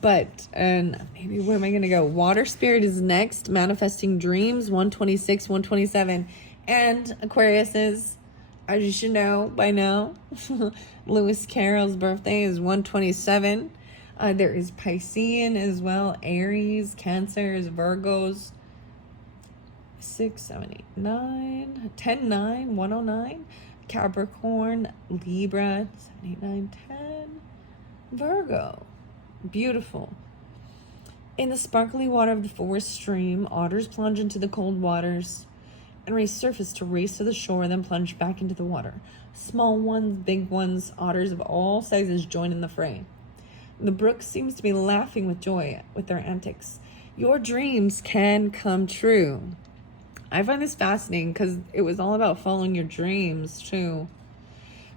but maybe where am I going to go? Water Spirit is next, manifesting dreams, 126, 127. And Aquarius is, as you should know by now, Lewis Carroll's birthday is 127. There is Piscean as well, Aries, Cancers, Virgos, 6, 7, 8, 9, 10, 9, 109, Capricorn, Libra, 7, 8, 9, 10, Virgo. Beautiful. In the sparkly water of the forest stream, otters plunge into the cold waters and resurface to race to the shore, then plunge back into the water. Small ones, big ones, otters of all sizes join in the fray. The brook seems to be laughing with joy with their antics. Your dreams can come true. I find this fascinating because it was all about following your dreams too.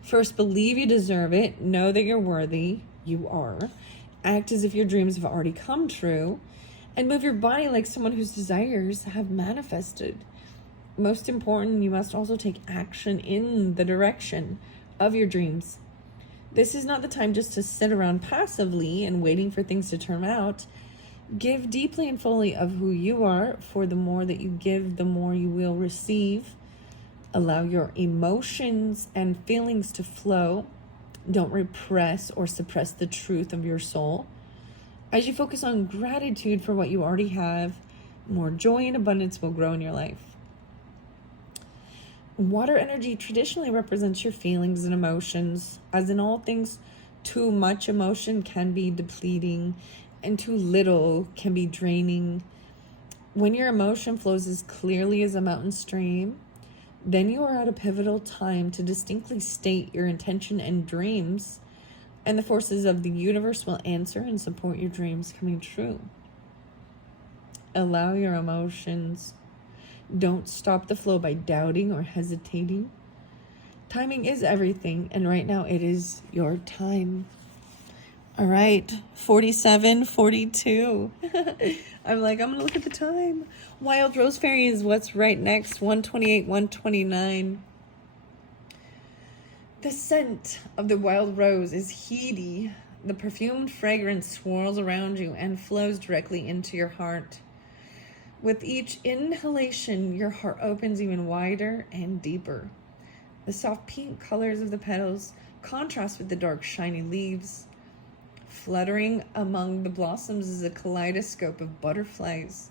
First, believe you deserve it. Know that you're worthy. You are. Act as if your dreams have already come true. And move your body like someone whose desires have manifested. Most important, you must also take action in the direction of your dreams. This is not the time just to sit around passively and waiting for things to turn out. Give deeply and fully of who you are, for the more that you give, the more you will receive. Allow your emotions and feelings to flow. Don't repress or suppress the truth of your soul. As you focus on gratitude for what you already have, more joy and abundance will grow in your life. Water energy traditionally represents your feelings and emotions. As in all things, too much emotion can be depleting, and too little can be draining. When your emotion flows as clearly as a mountain stream, then you are at a pivotal time to distinctly state your intention and dreams, and the forces of the universe will answer and support your dreams coming true. Allow your emotions. Don't stop the flow by doubting or hesitating. Timing is everything, and right now it is your time. All right, 47, 42. I'm going to look at the time. Wild Rose Fairy is what's right next, 128, 129. The scent of the wild rose is heady. The perfumed fragrance swirls around you and flows directly into your heart. With each inhalation, your heart opens even wider and deeper. The soft pink colors of the petals contrast with the dark, shiny leaves. Fluttering among the blossoms is a kaleidoscope of butterflies.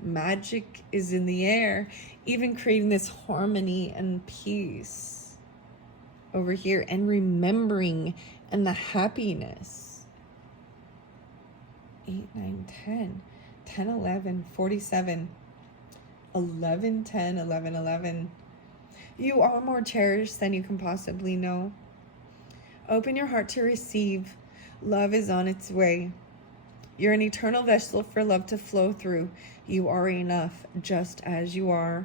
Magic is in the air, even creating this harmony and peace over here, and remembering and the happiness. 8, 9, 10, 10, 11, 47, 11, 10, 11, 11. You are more cherished than you can possibly know. Open your heart to receive. Love is on its way. You're an eternal vessel for love to flow through. You are enough just as you are.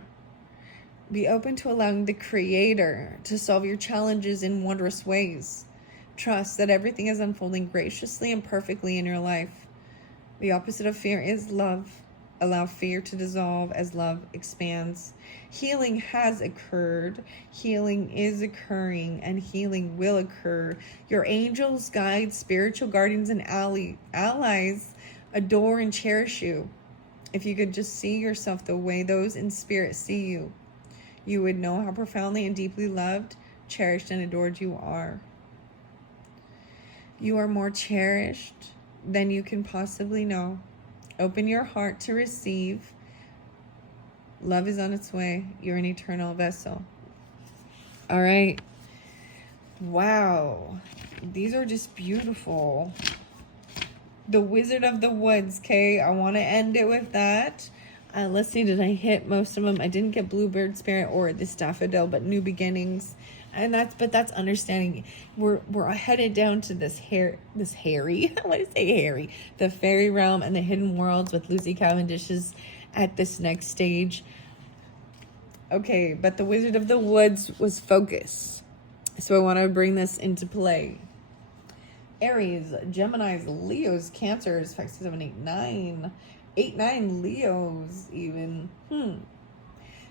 Be open to allowing the Creator to solve your challenges in wondrous ways. Trust that everything is unfolding graciously and perfectly in your life. The opposite of fear is love. Allow fear to dissolve as love expands. Healing has occurred, healing is occurring, and healing will occur. Your angels, guides, spiritual guardians, and allies adore and cherish you. If you could just see yourself the way those in spirit see you, you would know how profoundly and deeply loved, cherished, and adored you are. You are more cherished than you can possibly know. Open your heart to receive. Love is on its way. You're an eternal vessel. All right. Wow. These are just beautiful. The Wizard of the Woods, okay? I want to end it with that. Let's see, did I hit most of them? I didn't get Bluebird Spirit or this Daffodil, but New Beginnings. And that's understanding. We're headed down to this hairy, I want to say hairy, the fairy realm and the hidden worlds with Lucy Cavendish's at this next stage. Okay, but the Wizard of the Woods was focus. So I want to bring this into play. Aries, Geminis, Leos, Cancers, 5, 6, 7, 8, 9. 8, 9 Leos even.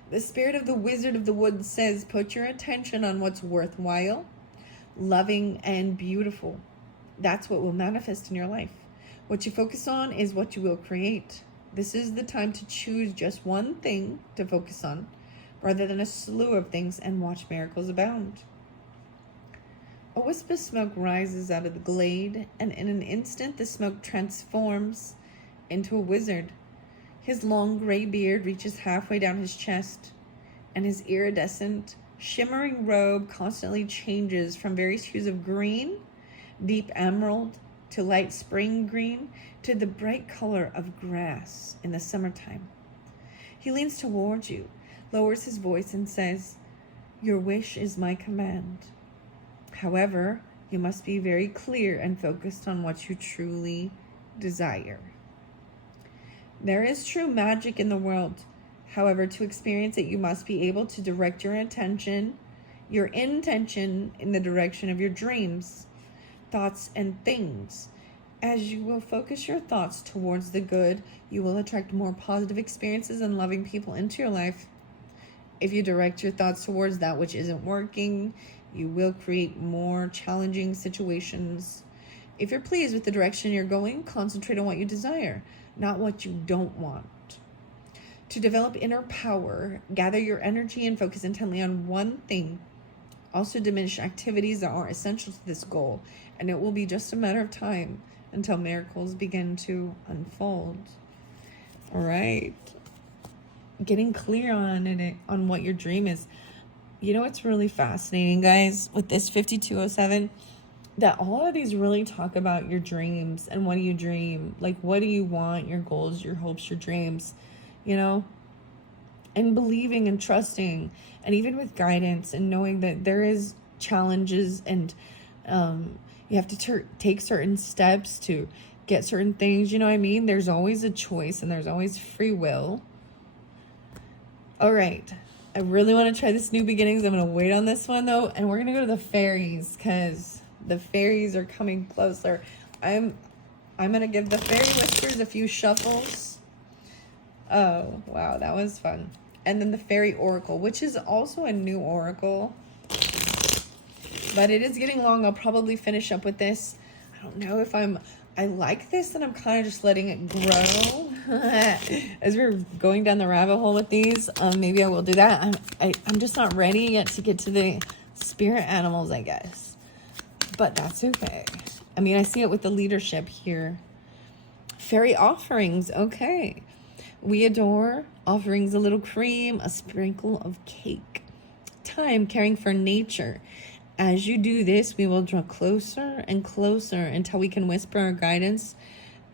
The spirit of the Wizard of the Woods says, put your attention on what's worthwhile, loving, and beautiful. That's what will manifest in your life. What you focus on is what you will create. This is the time to choose just one thing to focus on, rather than a slew of things, and watch miracles abound. A wisp of smoke rises out of the glade, and in an instant the smoke transforms into a wizard. His long gray beard reaches halfway down his chest, and his iridescent, shimmering robe constantly changes from various hues of green, deep emerald, to light spring green, to the bright color of grass in the summertime. He leans towards you, lowers his voice, and says, "Your wish is my command. However, you must be very clear and focused on what you truly desire." There is true magic in the world. However, to experience it, you must be able to direct your intention in the direction of your dreams, thoughts, and things. As you will focus your thoughts towards the good, you will attract more positive experiences and loving people into your life. If you direct your thoughts towards that which isn't working, you will create more challenging situations. If you're pleased with the direction you're going, concentrate on what you desire, not what you don't want. To develop inner power, gather your energy and focus intently on one thing. Also diminish activities that aren't essential to this goal, and it will be just a matter of time until miracles begin to unfold. All right. Getting clear on what your dream is. You know what's really fascinating, guys, with this 5207? That all of these really talk about your dreams and what do you dream? Like, what do you want? Your goals, your hopes, your dreams, and believing and trusting, and even with guidance and knowing that there is challenges and you have to take certain steps to get certain things. You know what I mean? There's always a choice and there's always free will. All right. I really want to try this New Beginnings. I'm going to wait on this one, though. And we're going to go to the fairies because the fairies are coming closer. I'm going to give the Fairy Whispers a few shuffles. Oh, wow. That was fun. And then the Fairy Oracle, which is also a new oracle. But it is getting long. I'll probably finish up with this. I don't know if I like this and I'm kind of just letting it grow. As we're going down the rabbit hole with these, maybe I will do that. I'm just not ready yet to get to the spirit animals, I guess. But that's okay. I mean, I see it with the leadership here. Fairy offerings, okay. We adore offerings, a little cream, a sprinkle of cake. Time, caring for nature. As you do this, we will draw closer and closer until we can whisper our guidance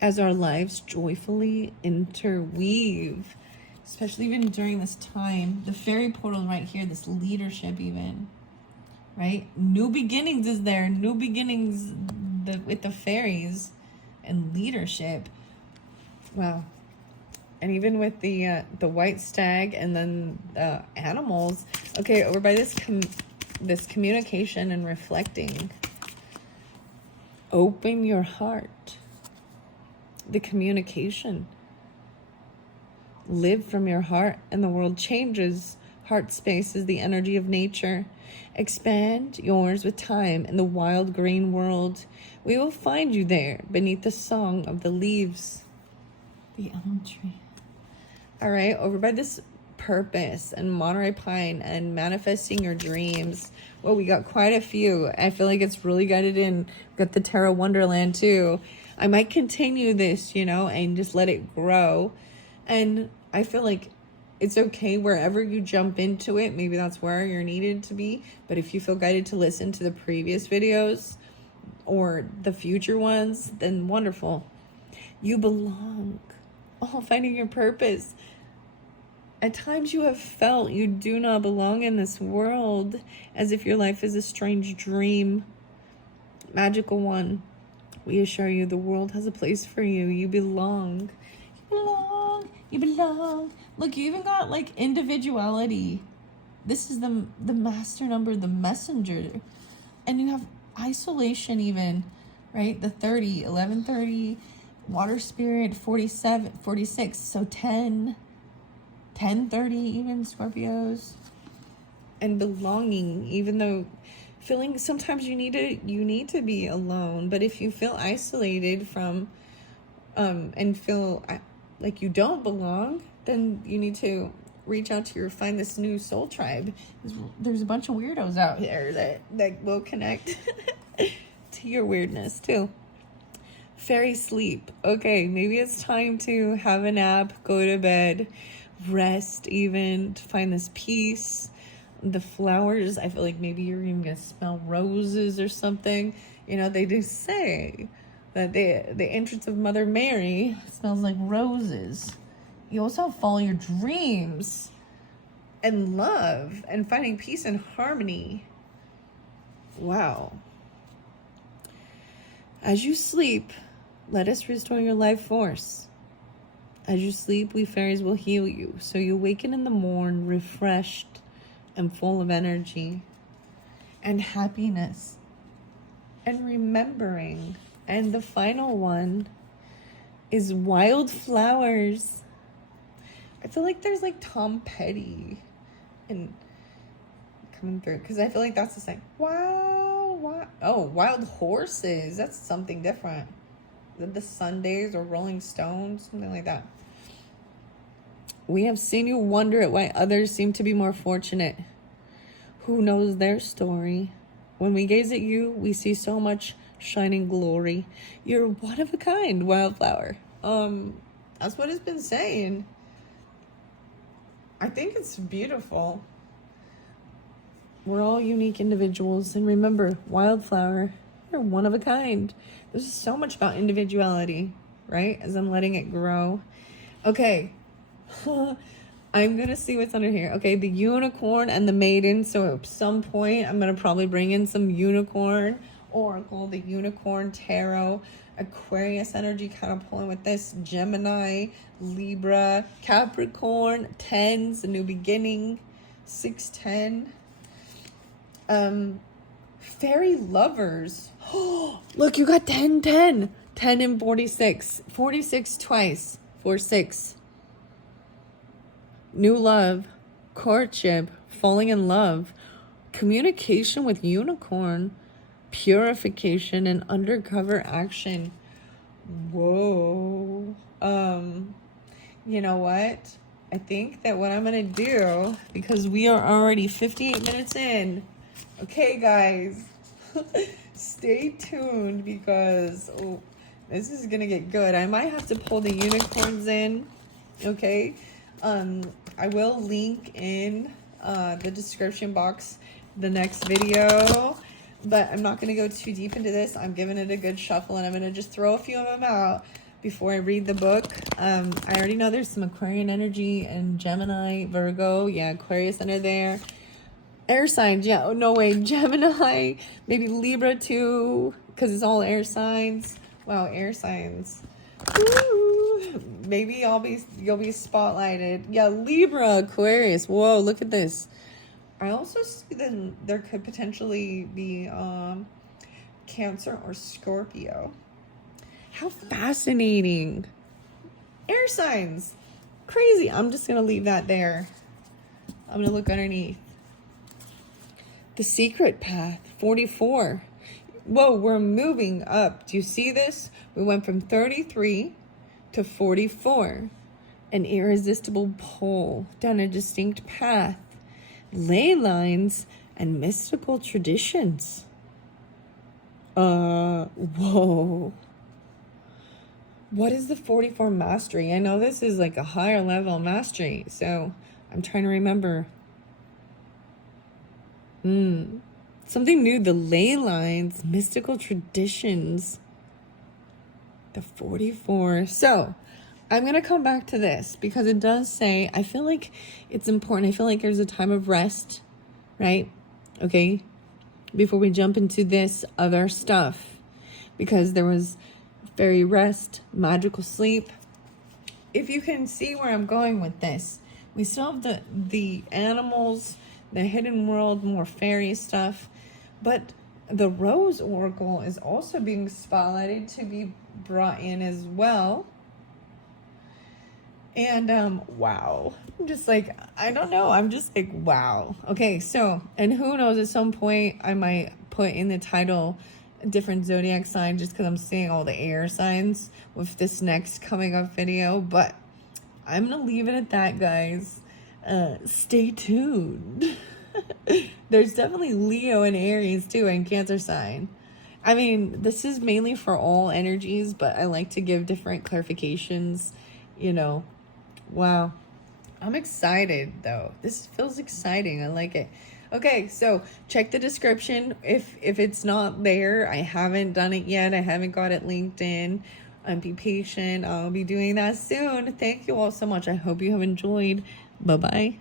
as our lives joyfully interweave. Especially even during this time. The fairy portal right here, this leadership even. Right? New beginnings is there. New beginnings with the fairies and leadership. Wow. And even with the white stag and then the animals. Okay, over by this communication and reflecting. Open your heart. The communication. Live from your heart and the world changes. Heart space is the energy of nature. Expand yours with time in the wild green world. We will find you there beneath the song of the leaves. The elm tree. All right, over by this purpose and Monterey Pine and manifesting your dreams. Well, we got quite a few. I feel like it's really guided in. Got the Tarot Wonderland too. I might continue this, and just let it grow. And I feel like it's okay wherever you jump into it. Maybe that's where you're needed to be. But if you feel guided to listen to the previous videos or the future ones, then wonderful. You belong. Oh, finding your purpose. At times you have felt you do not belong in this world, as if your life is a strange dream. Magical one, we assure you the world has a place for you. You belong. You belong. You belong. Look, you even got like individuality. This is the master number, the messenger. And you have isolation even, right? The 30, 1130, water spirit, 47, 46. So 10, 1030 even, Scorpios. And belonging, even though feeling sometimes you need to be alone. But if you feel isolated from and feel like you don't belong, then you need to reach out to find this new soul tribe. There's a bunch of weirdos out there that will connect to your weirdness too. Fairy sleep. Okay, maybe it's time to have a nap, go to bed, rest, even to find this peace. The flowers, I feel like maybe you're even gonna smell roses or something. You know, they do say that the entrance of Mother Mary smells like roses. You also follow your dreams and love and finding peace and harmony. Wow. As you sleep, let us restore your life force. As you sleep, we fairies will heal you, so you awaken in the morn refreshed and full of energy and happiness and remembering. And the final one is wildflowers. I feel like there's like Tom Petty and coming through, because I feel like that's the same. Wow. Oh, wild horses. That's something different. The Sundays or Rolling Stones, something like that. We have seen you wonder at why others seem to be more fortunate. Who knows their story? When we gaze at you, we see so much shining glory. You're one of a kind, wildflower. That's what it's been saying. I think it's beautiful. We're all unique individuals. And remember, wildflower, you're one of a kind. There's so much about individuality, right? As I'm letting it grow. Okay. I'm going to see what's under here. Okay, the unicorn and the maiden. So at some point, I'm going to probably bring in some unicorn oracle, the unicorn tarot, Aquarius energy kind of pulling with this, Gemini, Libra, Capricorn, tens, a new beginning, 610. Fairy lovers. Look, you got 10, 10. 10 and 46. 46 twice. 4, 6. New love, courtship, falling in love, communication with unicorn, purification, and undercover action. Whoa. You know what? I think that what I'm going to do, because we are already 58 minutes in. Okay, guys. Stay tuned because this is going to get good. I might have to pull the unicorns in. Okay. I will link in the description box the next video, but I'm not going to go too deep into this. I'm giving it a good shuffle, and I'm going to just throw a few of them out before I read the book. I already know there's some Aquarian energy and Gemini, Virgo, yeah, Aquarius under there. Air signs, yeah, oh, no way, Gemini, maybe Libra too, because it's all air signs. Wow, air signs. Woo. Maybe you'll be spotlighted. Yeah, Libra, Aquarius. Whoa, look at this. I also see that there could potentially be Cancer or Scorpio. How fascinating. Air signs. Crazy. I'm just going to leave that there. I'm going to look underneath. The secret path, 44. Whoa, we're moving up. Do you see this? We went from 33 to 44. An irresistible pull down a distinct path. Ley lines and mystical traditions. Whoa. What is the 44 mastery? I know this is like a higher level mastery, so I'm trying to remember. Something new, the ley lines, mystical traditions. The 44. So, I'm going to come back to this because it does say, I feel like it's important. I feel like there's a time of rest, right? Okay. Before we jump into this other stuff, because there was fairy rest, magical sleep. If you can see where I'm going with this, we still have the animals, the hidden world, more fairy stuff, but the Rose Oracle is also being spotlighted to be brought in as well. And wow, I'm just like, I don't know, I'm just like, wow. Okay, so, and who knows, at some point I might put in the title a different zodiac sign, just because I'm seeing all the air signs with this next coming up video. But I'm gonna leave it at that, guys. Stay tuned. There's definitely Leo and Aries too, and Cancer sign. I mean, this is mainly for all energies, but I like to give different clarifications, you know. Wow. I'm excited though. This feels exciting. I like it. Okay, so check the description. If it's not there, I haven't done it yet. I haven't got it linked in. Be patient. I'll be doing that soon. Thank you all so much. I hope you have enjoyed. Bye-bye.